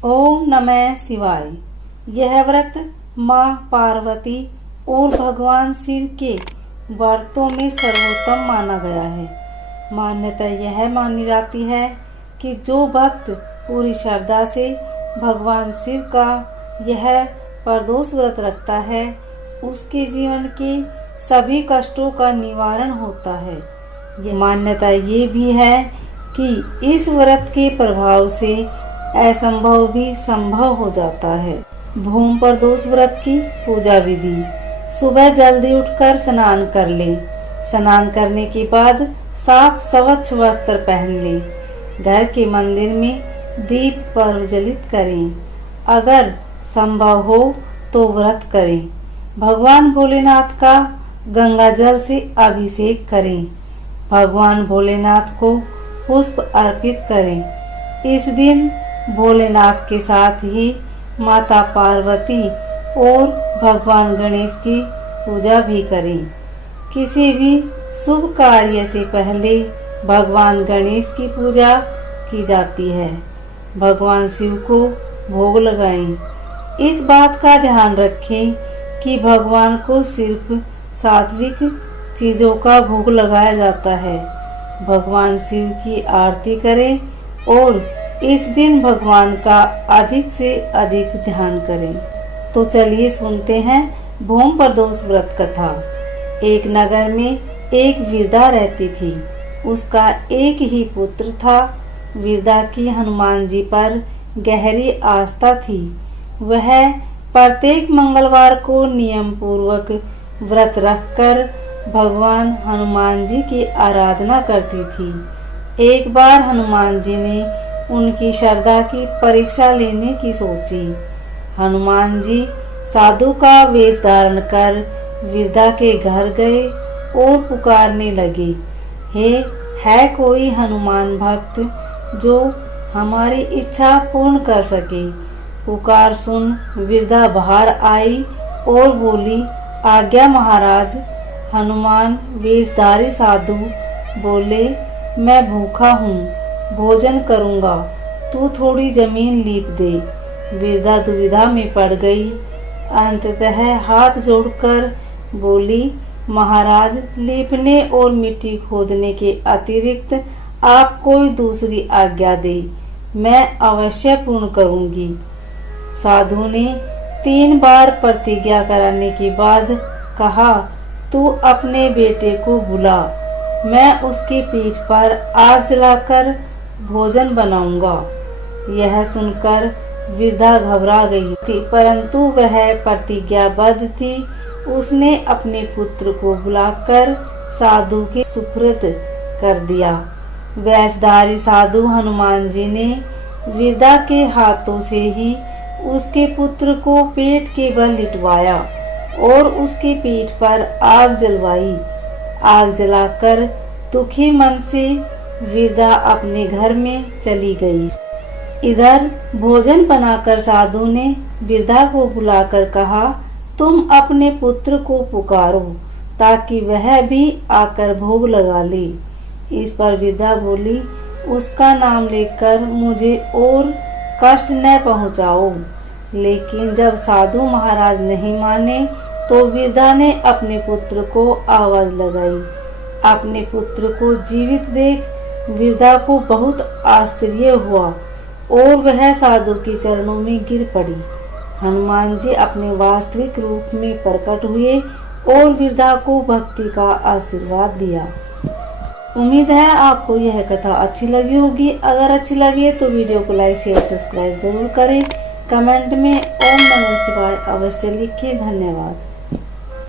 ओम नमः शिवाय। यह व्रत माँ पार्वती और भगवान शिव के व्रतों में सर्वोत्तम माना गया है। मान्यता यह मानी जाती है कि जो भक्त पूरी श्रद्धा से भगवान शिव का यह प्रदोष व्रत रखता है, उसके जीवन के सभी कष्टों का निवारण होता है। ये मान्यता ये भी है कि इस व्रत के प्रभाव से असंभव भी संभव हो जाता है। भूम प्रदोष व्रत की पूजा विधि। सुबह जल्दी उठकर स्नान कर ले। स्नान करने के बाद साफ स्वच्छ वस्त्र पहन ले। घर के मंदिर में दीप प्रज्वलित करें। अगर संभव हो तो व्रत करें। भगवान भोलेनाथ का गंगा जल से अभिषेक करें। भगवान भोलेनाथ को पुष्प अर्पित करें। इस दिन भोलेनाथ के साथ ही माता पार्वती और भगवान गणेश की पूजा भी करें। किसी भी शुभ कार्य से पहले भगवान गणेश की पूजा की जाती है। भगवान शिव को भोग लगाएं। इस बात का ध्यान रखें कि भगवान को सिर्फ सात्विक चीजों का भोग लगाया जाता है। भगवान शिव की आरती करें और इस दिन भगवान का अधिक से अधिक ध्यान करें। तो चलिए सुनते हैं भूम प्रदोष व्रत कथा। एक नगर में एक वृद्धा रहती थी। उसका एक ही पुत्र था। वृद्धा की हनुमान जी पर गहरी आस्था थी। वह प्रत्येक मंगलवार को नियम पूर्वक व्रत रखकर भगवान हनुमान जी की आराधना करती थी। एक बार हनुमान जी ने उनकी श्रद्धा की परीक्षा लेने की सोची। हनुमान जी साधु का वेश धारण कर वृद्धा के घर गए और पुकारने लगे, हे है कोई हनुमान भक्त जो हमारी इच्छा पूर्ण कर सके। पुकार सुन वृद्धा बाहर आई और बोली, आज्ञा महाराज। हनुमान वेशधारी साधु बोले, मैं भूखा हूँ, भोजन करूँगा, तू थोड़ी जमीन लीप दे। वृद्धा दुविधा में पड़ गई। अंततः हाथ जोड़कर बोली, महाराज, लीपने और मिट्टी खोदने के अतिरिक्त आप कोई दूसरी आज्ञा दे, मैं अवश्य पूर्ण करूँगी। साधु ने 3 बार प्रतिज्ञा कराने के बाद कहा, तू अपने बेटे को बुला, मैं उसकी पीठ पर आग जलाकर भोजन बनाऊंगा। यह सुनकर वृद्धा घबरा गई थी, परंतु वह प्रतिज्ञाबद्ध थी। उसने अपने पुत्र को बुलाकर साधु के सुपुर्द कर दिया। वेशधारी साधु हनुमान जी ने वृद्धा के हाथों से ही उसके पुत्र को पेट के बल लिटवाया और उसकी पीठ पर आग जलवाई। आग जलाकर दुखी मन से वृद्धा अपने घर में चली गई। इधर भोजन बनाकर साधु ने वृद्धा को बुलाकर कहा, तुम अपने पुत्र को पुकारो ताकि वह भी आकर भोग लगा ले। इस पर वृद्धा बोली, उसका नाम लेकर मुझे और कष्ट न पहुँचाओ। लेकिन जब साधु महाराज नहीं माने तो वृद्धा ने अपने पुत्र को आवाज लगाई। अपने पुत्र को जीवित देख वृद्धा को बहुत आश्चर्य हुआ और वह साधु के चरणों में गिर पड़ी। हनुमान जी अपने वास्तविक रूप में प्रकट हुए और वृद्धा को भक्ति का आशीर्वाद दिया। उम्मीद है आपको यह कथा अच्छी लगी होगी। अगर अच्छी लगी तो वीडियो को लाइक शेयर सब्सक्राइब जरूर करें। कमेंट में ओम नमः शिवाय अवश्य लिखिए। धन्यवाद।